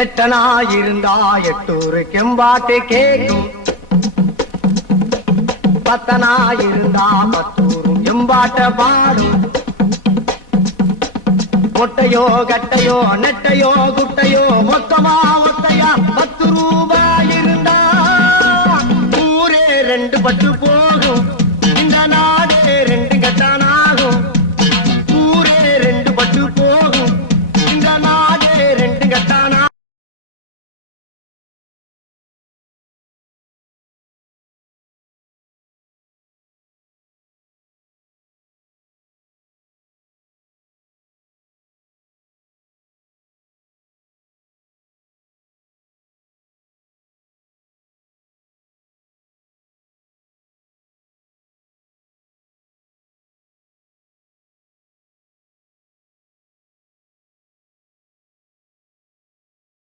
எட்டனா இருந்தா எட்டூரு கெம்பாட்டு கேக்கும், பத்தனா இருந்தா பத்தூரும் எம்பாட்ட பாடும். மொட்டையோ கட்டையோ நெட்டையோ குட்டையோ மொத்தமா ஒத்தையா 10 ரூபாய் இருந்தா ஊரே 2 பட்டு போ